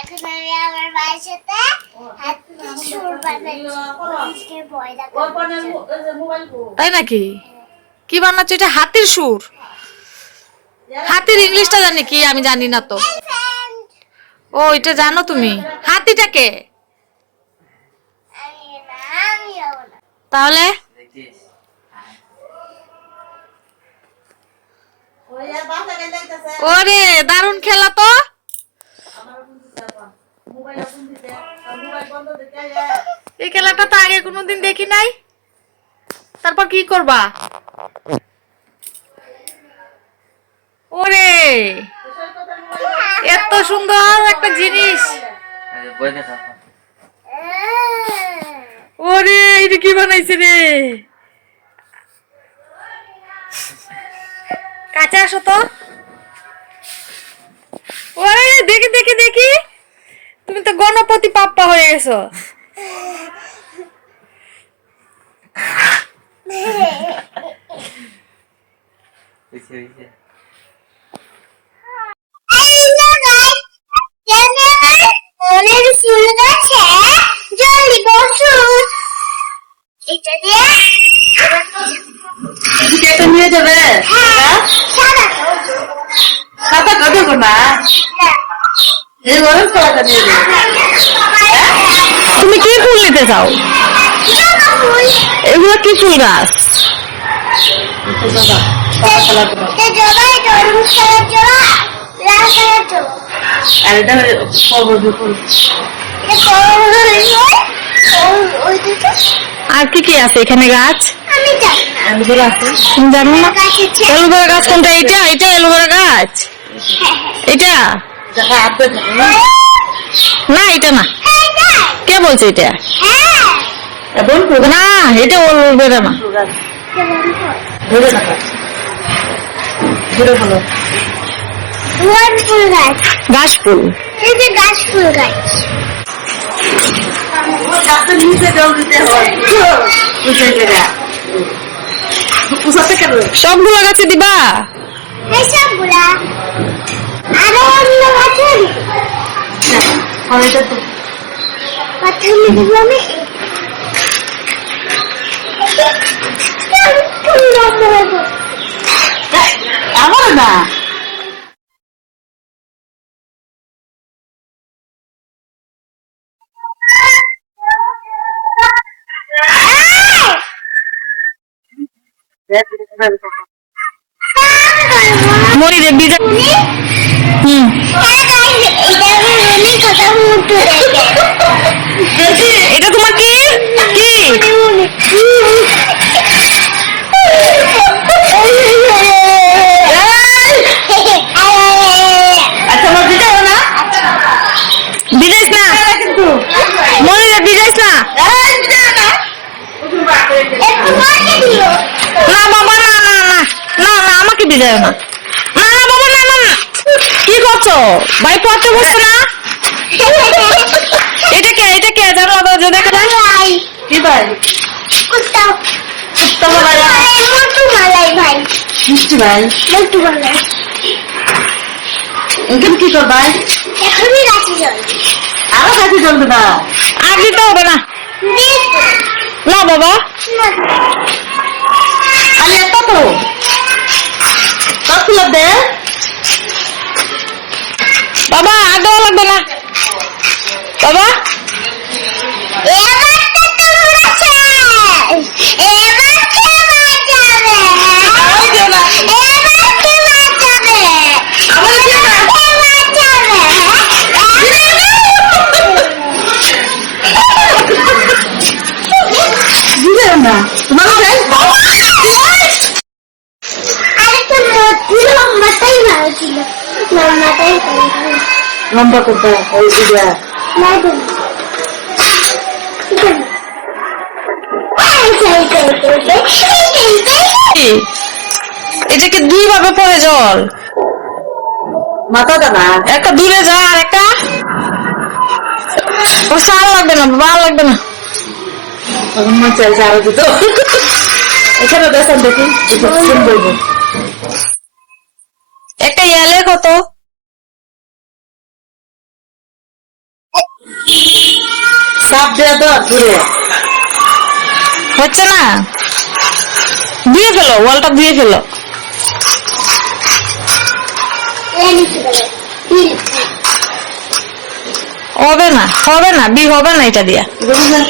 এখন আমি আমার মায়ের সাথে হাতের সুর বানাচ্ছি ভয় দেখাচ্ছি। তাই নাকি? কি বানাচ্ছ এটা? হাতির সুর? হাতির ইংলিশটা জানি কি? আমি জানি না তো। ও এটা জানো তুমি? হাতিটাকে তাহলে ওরে দারুণ খেলা তো। এই খেলাটা তো আগে কোনোদিন দেখি নাই। তারপর কি করবা? ওরে এত সুন্দর একটা জিনিস। ওরে এটা কি বানাইছে রে? কাছে আসো তো। ওরে দেখি দেখি দেখি, তুমি তো গণপতি পাপ্পা হয়ে গেছো। নিয়ে যাবে খাতা কত না তুমি কি ফুল নিতে চাও? এগুলো কি ফুল গাছ? আর কি কি আছে এখানে গাছ? জানো না? এলোভেরা গাছ কোনটা? এটা এটা এলোভেরা গাছ? এটা না, এটা না। কে বলছে এটা? না এটা এলোভেরা না। ঘাস ফুল। গাছ ফুল গাছ সবগুলো গাছে দিবা? সবগুলা আরো অন্য গাছে আমার না মরিদের বীজ। এটা তোমার কি কি? আচ্ছা আমার বিজাও না, বিজাইস না কিন্তু মরিদের বিজাইস না। না বাবা না না না না না আমাকে বিজায় না। না না বাবা না না না। কি করছো ভাই? পড়তে বসছো না? এটা কে? এটা কে জানো? দেখা যায় কি ভাই? কুত্তা কুত্তা মালাই মোটু মালাই ভাই, মিষ্টি ভাই, মোটু মালাই। এখন কি কর ভাই? এখনই গাছে জল আরো গাছে জলবে না? আর দিতে হবে না। না বাবা আমি এত তো কত লাগবে বাবা? আর দেওয়া লাগবে না বাবা। লম্বা করতে এটাকে দুই ভাবে পড়ে জল মাথাটা না, একটা দূরে যা আর একটা চাল লাগবে না, ভালো লাগবে না। আরো দুটো এখানে দেখেন দেখি একটা ইয়ালে কত চাপ দিয়ে দাও ঘুরে। হচ্ছে না, দিয়ে ফেলো, ওয়ালটা দিয়ে ফেলো। এ লিখে বলে হবে না, হবে না, বি হবে না এটা দিয়া। বুঝলে?